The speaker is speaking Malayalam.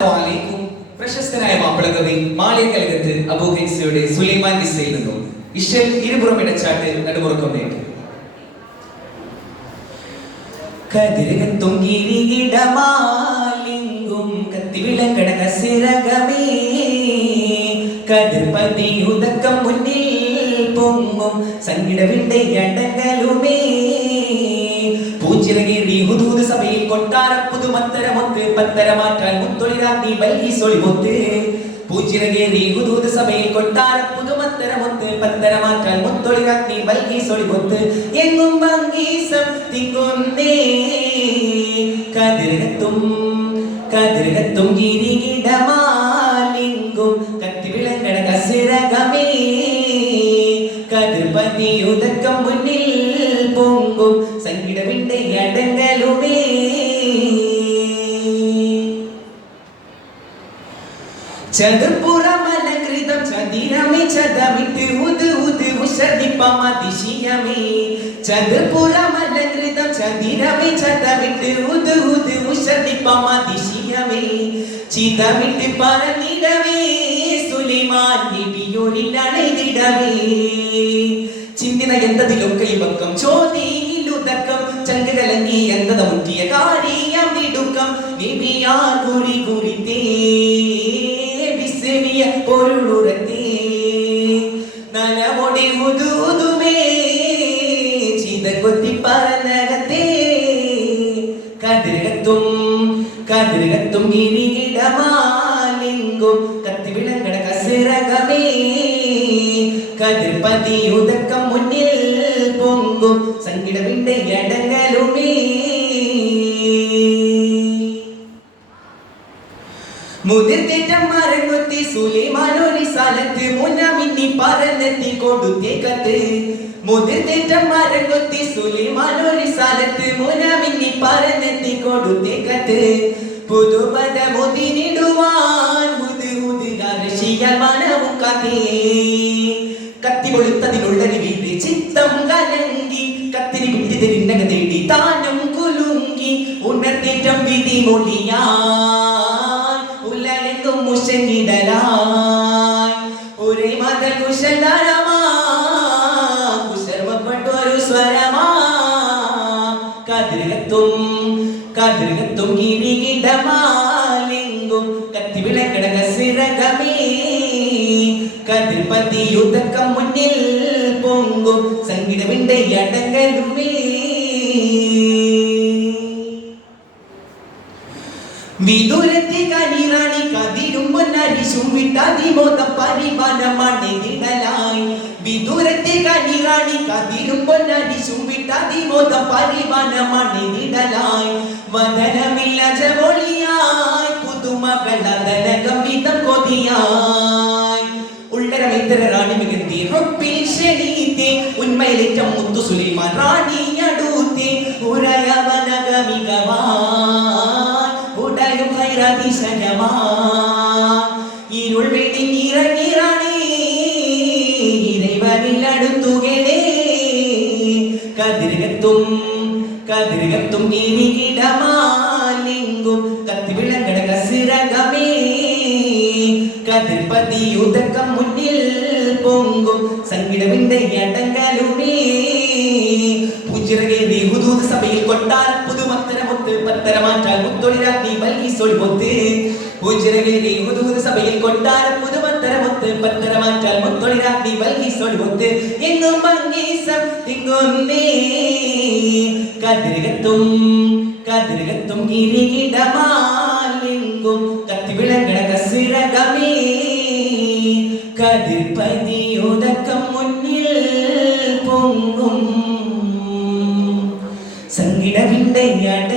അലൈക്കും. പ്രശസ്തനായ മാപ്പിളകവി മാളിയക്കലകത്ത് അബൂഹിൻസയുടെ സുലൈമാൻ കിസ്സയിൽ നിന്നും ഇഷൽ ഇരുപുറം ഇടച്ചാട്ട് നടുമുറക്കം നേടി കതിരകത്തും കിരീടമാലിങ്കും കത്തിവിളങ്ങട കസിരകമേ കതിർപതിയുതക്കം മുന്നിൽ പൊങ്ങും സംഗീടവിന്റെ അടങ്ങലുമേ പൂച്ചിറകേറി ഹുദൂദ് സഭയിൽ കൊട്ടാര പുതുമത്തരമൊത്ത് പത്തരമാറ്റാൻ മുത്തൊളിരാത്തി ബൽഹി സൊളിമൊത്ത് പൂച്ചിറകേറി ഹുദൂദ് സഭയിൽ കൊട്ടാര പുതുമത്തരമൊത്ത് പത്തരമാറ്റാൻ മുത്തൊളിരാത്തി ബൽഹി സൊളിമൊത്ത് എങ്ങും ഭംഗീസം തിങ്ങുന്നേ കതിരകത്തും കതിരകത്തും ഗിരികിടമാലിങ്കും. കത്തിവിളങ്ങട കസിരകമേ കതിർപതിയുതക്കം മുന്നിൽ പൊങ്കും. ಚದುಪುರಮಲಕೃತಂ ಚದಿರಮಿ ಚದಮಿತಿ ಉದು ಉದು ಉಷದಿ ಪಮ ದಿಶಿಯಮಿ ಚದುಪುರಮಲಕೃತಂ ಚದಿರಮಿ ಚದಮಿತಿ ಉದು ಉದು ಉಷದಿ ಪಮ ದಿಶಿಯಮಿ ಚಿದಮಿತಿ ಪರನಿಡವೇ சுலைமான் நிபியோனில் அணைந்திடவே சிந்தின எந்தது லொக்கை பக்கம் சோதியில் உதக்கம் சங்கு கலங்கி எந்தத முற்றிய காரியம் விடுக்கம் நிபியான் குறி குறித்தே. വിസ്മിയ പൊരുളുറത്തേ നനമൊടി മുതുതുമേ ചിത കൊത്തി പറന്നകത്തേ. കതിരകത്തും കതിരകത്തും ഗിരികിടമാലിങ്കും കത്തിവിളങ്ങട വിളങ്ങട കതിർപതി ഉദക്കം മുന്നിൽ പൊങ്കും. സംഗീതവിന്റെ അടങ്ങലുമേ. മുതിർത്തേറ്റം ചിത്തം കലങ്കി കത്തിരി തേടി താനും കുലുങ്കി. ഉണർത്തേറ്റം വിധി മൊഴിയാൻ മുഷങ്ങിടലായി ഒരേ മത കുശലരമാ കുശർമ്മപ്പെട്ടൊരു സ്വരമാ കതിരകത്തും കതിരകത്തും കിരീടമാലിങ്കും കത്തി വിളക്കട കസിരകമേ കതിർപതിയുതക്കം മുന്നിൽ പൊങ്കും. സംഗീതമിന്റെ അടങ്ങലുമേ വിദൂരത്തെ കനിറാണി കതിരും പൊന്നരിശും വിട്ടാതിമോത പരിമാനമാണെതിടലായി വിദൂരത്തെ കനിറാണി കതിരും പൊന്നരിശും വിട്ടാതിമോത പരിമാനമാണെതിടലായി വദനമില്ല ജവൊളിയായി പുതുമകളതനകം വിധം കൊതിയായി. ഉള്ളരമിത്തര റാണി മികത്തി റൊപ്പിൽ ഷെണീത്തെ ഉന്മയിലേറ്റം മുത്തു സുലൈമാൻ റാണി ഹൈറതിശയമാ ഇരുൾ വെടിഞ്ഞിറങ്ങി റാണി ഇறைവനിൽ അടുത്തുകടേ കതിരകത്തും കതിരകത്തും നീരികിടമാലിങ്കും കത്തിവിളങ്ങട കസിരകമേ കതിർപതിയുതക്കം മുന്നിൽ പൊങ്കും സംഗീതവിന്റെ അടങ്ങലുമേ പൂച്ചിറകേറി ഹുദൂദ് സഭയിൽ കൊട്ടാര പുതുമത്തരമൊത്ത് പത്തരമാറ്റാൽ മുത്തൊഴിലാക്കി ബൽഹി സൊളിമൊത്ത് പൂച്ചിറകേറി ഹുദൂദ് സഭയിൽ കൊട്ടാര പുതുമത്തരമൊത്ത് പത്തരമാറ്റാൽ മുത്തൊളിരാക്കി ബൽഹി സൊളിമൊത്ത് എങ്ങും മങ്കീസം തിങ്ങുന്നേ കതിരകത്തും കതിരകത്തും കിരീടമാലിങ്കും കത്തിവിളങ്ങട കസിരകമേ. കതിർപതിയുതക്കം മുന്നിൽ പൊങ്ങും. സംഗീതവിന്റെ അട